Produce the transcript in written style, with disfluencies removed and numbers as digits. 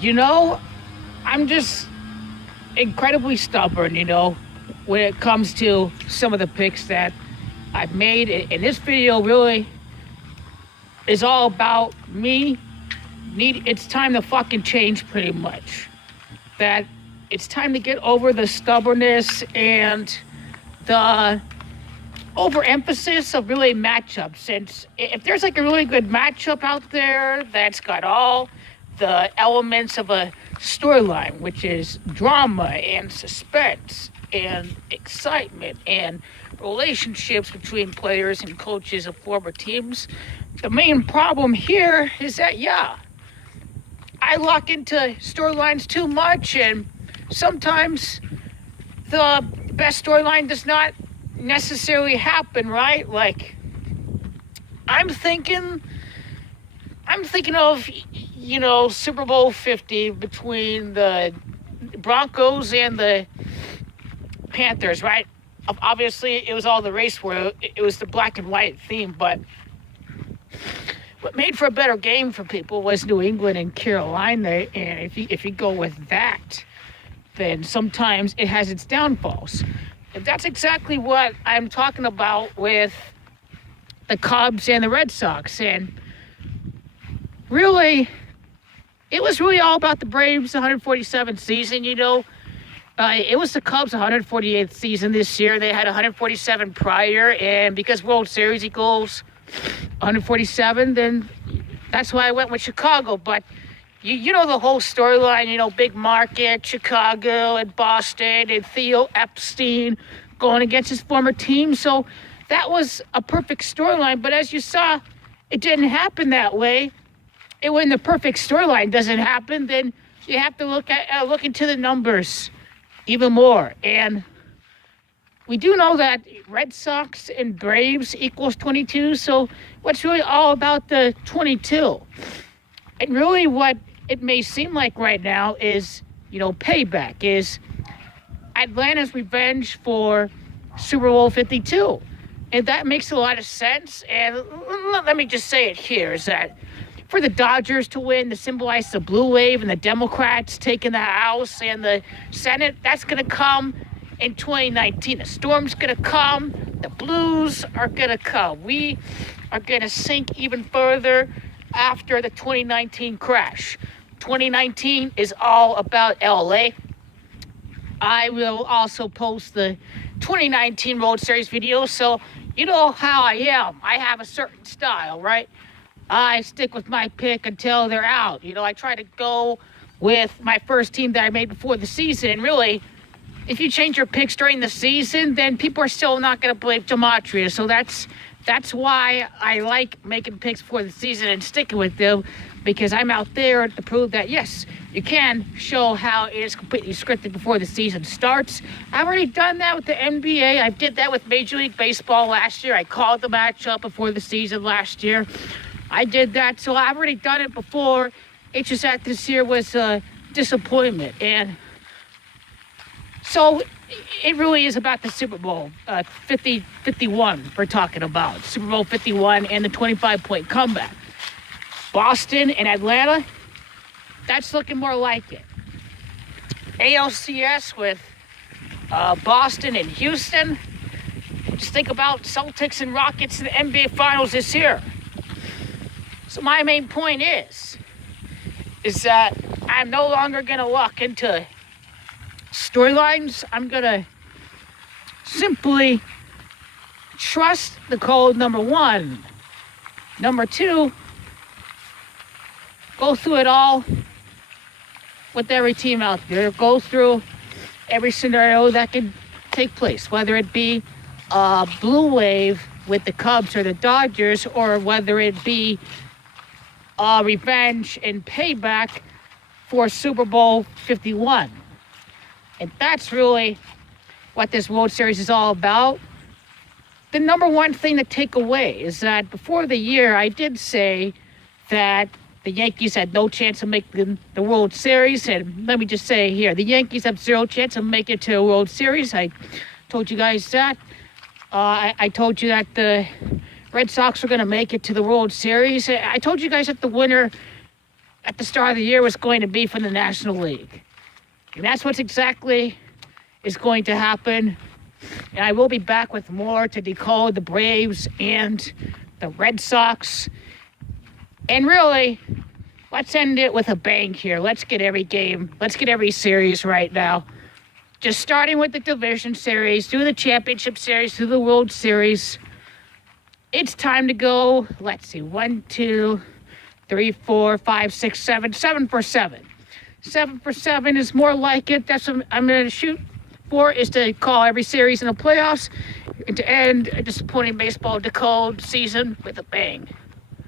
You know, I'm just incredibly stubborn, when it comes to some of the picks that I've made. And this video really is all about me. It's time to fucking change pretty much. That it's time to get over the stubbornness and the overemphasis of really matchups. Since if there's like a really good matchup out there that's got all the elements of a storyline, which is drama and suspense and excitement and relationships between players and coaches of former teams, the main problem here is that, I lock into storylines too much, and sometimes the best storyline does not necessarily happen, right? Like, I'm thinking of, Super Bowl 50 between the Broncos and the Panthers, right? Obviously, it was all the race war. It was the black and white theme, but what made for a better game for people was New England and Carolina, and if you go with that, then sometimes it has its downfalls. And that's exactly what I'm talking about with the Cubs and the Red Sox. And really, it was really all about the Braves' 147th season, It was the Cubs' 148th season this year. They had 147 prior, and because World Series equals 147, then that's why I went with Chicago. But you know the whole storyline, big market, Chicago and Boston, and Theo Epstein going against his former team. So that was a perfect storyline. But as you saw, it didn't happen that way. And when the perfect storyline doesn't happen, then you have to look into the numbers even more. And we do know that Red Sox and Braves equals 22. So what's really all about the 22? And really what it may seem like right now is, payback, is Atlanta's revenge for Super Bowl 52. And that makes a lot of sense. And let me just say it here, is that for the Dodgers to win, to symbolize the blue wave and the Democrats taking the House and the Senate, that's going to come in 2019. The storm's going to come. The blues are going to come. We are going to sink even further after the 2019 crash. 2019 is all about LA. I will also post the 2019 World Series video, so you know how I am. I have a certain style, right? I stick with my pick until they're out. I try to go with my first team that I made before the season. And really, if you change your picks during the season, then people are still not going to believe gematria. So that's why I like making picks before the season and sticking with them, because I'm out there to prove that, yes, you can show how it is completely scripted before the season starts. I've already done that with the NBA. I did that with Major League Baseball last year. I called the matchup before the season last year. I did that, so I've already done it before. It's just that this year was a disappointment. And so it really is about the Super Bowl 51 we're talking about. Super Bowl 51 and the 25-point comeback. Boston and Atlanta, that's looking more like it. ALCS with Boston and Houston. Just think about Celtics and Rockets in the NBA Finals this year. So my main point is that I'm no longer going to lock into storylines. I'm going to simply trust the code, number one. Number two, go through it all with every team out there. Go through every scenario that can take place, whether it be a blue wave with the Cubs or the Dodgers, or whether it be revenge and payback for Super Bowl 51. And that's really what this World Series is all about. The number one thing to take away is that before the year, I did say that the Yankees had no chance of making the World Series. And let me just say here, the Yankees have zero chance of making it to a World Series. I told you guys that. I told you that the Red Sox were going to make it to the World Series. I told you guys that the winner at the start of the year was going to be for the National League. And that's what's exactly is going to happen. And I will be back with more to decode the Braves and the Red Sox. And really, let's end it with a bang here. Let's get every game, let's get every series right now. Just starting with the division series, through the championship series, through the World Series. It's time to go, let's see, 1, 2, 3, 4, 5, 6, 7, 7 for 7. 7 for 7 is more like it. That's what I'm going to shoot for, is to call every series in the playoffs and to end a disappointing baseball decode season with a bang.